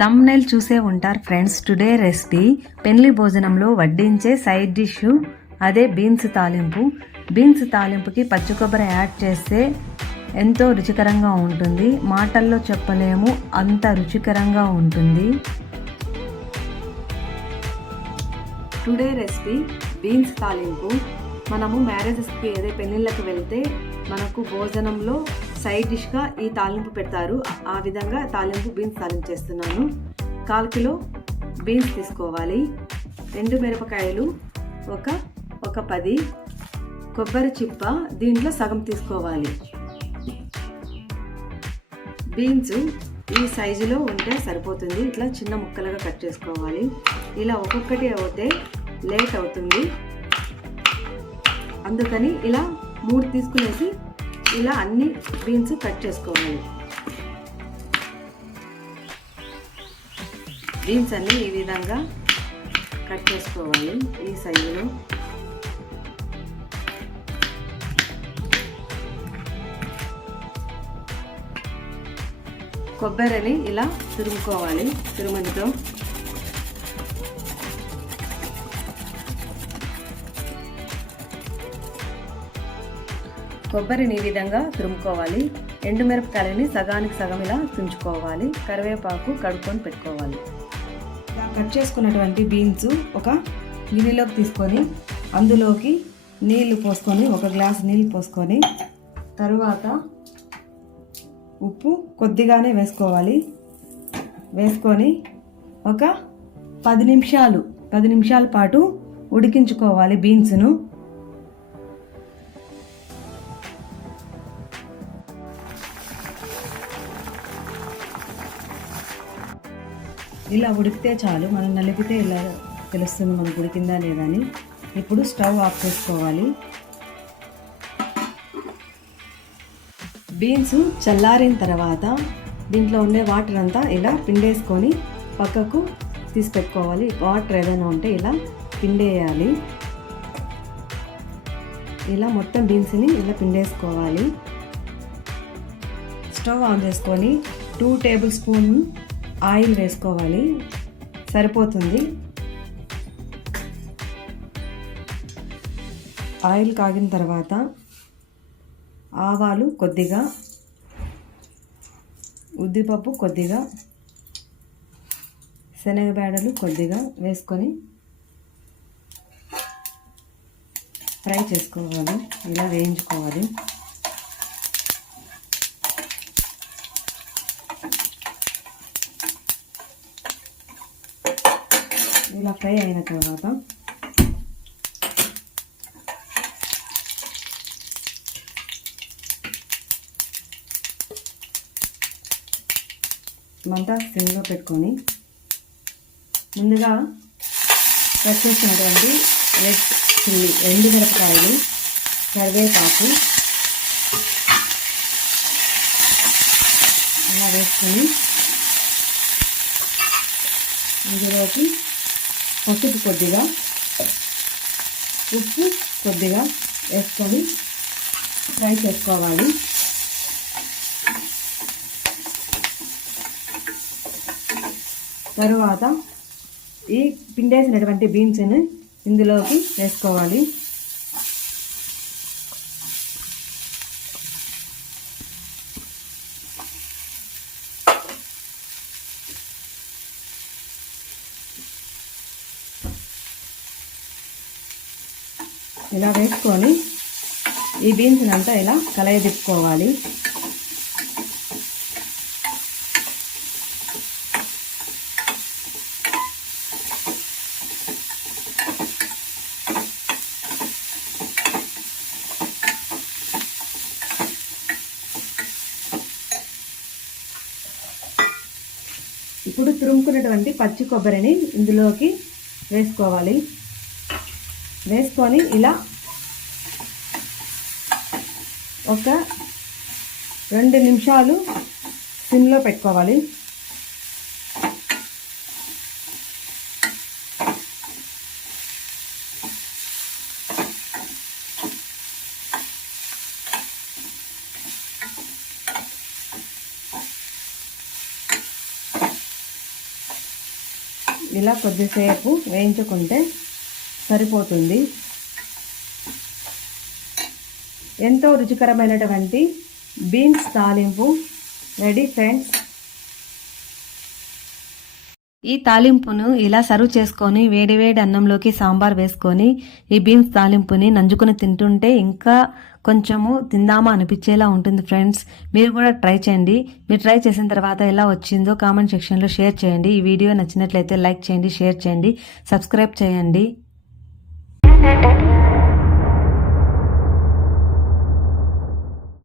Thumbnail చూసే ఉంటారు friends. Today recipe పెళ్లి భోజనంలో వడ్డించే సైడ్ డిష్ అదే బీన్స్ తాలింపు. బీన్స్ తాలింపుకి పచ్చి కొబ్బరి యాడ్ చేస్తే ఎంతో రుచికరంగా ఉంటుంది. మాటల్లో చెప్పలేము, అంత రుచికరంగా ఉంటుంది. టుడే రెసిపీ బీన్స్ తాలింపు. మనము మ్యారేజెస్కి అదే పెళ్ళిళ్ళకి వెళ్తే మనకు భోజనంలో సైడ్ డిష్గా ఈ తాలింపు పెడతారు. ఆ విధంగా తాలింపు బీన్స్ తాలింపు చేస్తున్నాను. 1/4 కిలో బీన్స్ తీసుకోవాలి. 2 మిరపకాయలు ఒక 10, కొబ్బరి చిప్ప దీంట్లో సగం తీసుకోవాలి. బీన్స్ ఈ సైజులో ఉంటే సరిపోతుంది. ఇట్లా చిన్న ముక్కలుగా కట్ చేసుకోవాలి. ఇలా ఒక్కొక్కటి అవుతే లేట్ అవుతుంది, అందుకని ఇలా 3 తీసుకునేసి ఇలా అన్ని బీన్స్ కట్ చేసుకోవాలి. బీన్స్ అన్ని ఈ విధంగా కట్ చేసుకోవాలి ఈ సైజులో. కొబ్బరిని ఇలా తురుముకోవాలి తురుమునితో. కొబ్బరిని ఈ విధంగా తురుముకోవాలి. ఎండుమిరపకాయలని సగానికి సగం ఇలా తుంచుకోవాలి. కరివేపాకు కడుక్కొని పెట్టుకోవాలి. కట్ చేసుకున్నటువంటి బీన్స్ ఒక గిన్నెలోకి తీసుకొని అందులోకి నీళ్లు పోసుకొని 1 గ్లాస్ నీళ్ళు పోసుకొని తరువాత ఉప్పు కొద్దిగానే వేసుకోవాలి. వేసుకొని ఒక 10 నిమిషాల పాటు ఉడికించుకోవాలి బీన్స్ను. ఇలా ఉడికితే చాలు, మనం నలిపితే ఇలా తెలుస్తుంది మనకు ఉడికిందా లేదా అని. ఇప్పుడు స్టవ్ ఆఫ్ చేసుకోవాలి. బీన్స్ చల్లారిన తర్వాత దీంట్లో ఉండే వాటర్ అంతా ఇలా పిండేసుకొని పక్కకు తీసి పెట్టుకోవాలి. వాటర్ ఏదైనా ఉంటే ఇలా పిండేయాలి. ఇలా మొత్తం బీన్స్ని ఇలా పిండేసుకోవాలి. స్టవ్ ఆన్ చేసుకొని 2 టేబుల్ స్పూన్ ఆయిల్ వేసుకోవాలి, సరిపోతుంది. ఆయిల్ కాగిన తర్వాత ఆవాలు కొద్దిగా, ఉద్దిపప్పు కొద్దిగా, శనగబేడలు కొద్దిగా వేసుకొని ఫ్రై చేసుకోవాలి. ఇలా వేయించుకోవాలి. ఇలా ఫ్రై అయిన తర్వాత మంట సిమ్లో పెట్టుకొని ముందుగా కట్ చేసినటువంటి రెడ్ చిల్లీ, 2 మిరపకాయలు, కరివేపాకు ఇలా వేసుకొని ఇందులోకి పసుపు కొద్దిగా, ఉప్పు కొద్దిగా వేసుకొని ఫ్రై చేసుకోవాలి. తరువాత ఈ పిండేసినటువంటి బీన్స్ని ఇందులోకి వేసుకోవాలి. ఇలా వేసుకొని ఈ బీన్స్ని అంతా ఇలా కలయదిప్పుకోవాలి. ఇప్పుడు తురుముకున్నటువంటి పచ్చి కొబ్బరిని ఇందులోకి వేసుకోవాలి. వేసుకొని ఇలా ఒక 2 నిమిషాలు సిమ్లో పెట్టుకోవాలి. ఇలా కొద్దిసేపు వేయించుకుంటే సరిపోతుంది. ఎంతో రుచికరమైనటువంటి బీన్స్ తాలింపు రెడీ ఫ్రెండ్స్. ఈ తాలింపును ఇలా సర్వ్ చేసుకొని వేడివేడి అన్నంలోకి సాంబార్ వేసుకొని ఈ బీన్స్ తాలింపుని నంజుకొని తింటుంటే ఇంకా కొంచెము తిందామా అనిపించేలా ఉంటుంది ఫ్రెండ్స్. మీరు కూడా ట్రై చేయండి. మీరు ట్రై చేసిన తర్వాత ఎలా వచ్చిందో కామెంట్ సెక్షన్లో షేర్ చేయండి. ఈ వీడియో నచ్చినట్లయితే లైక్ చేయండి, షేర్ చేయండి, సబ్స్క్రైబ్ చేయండి.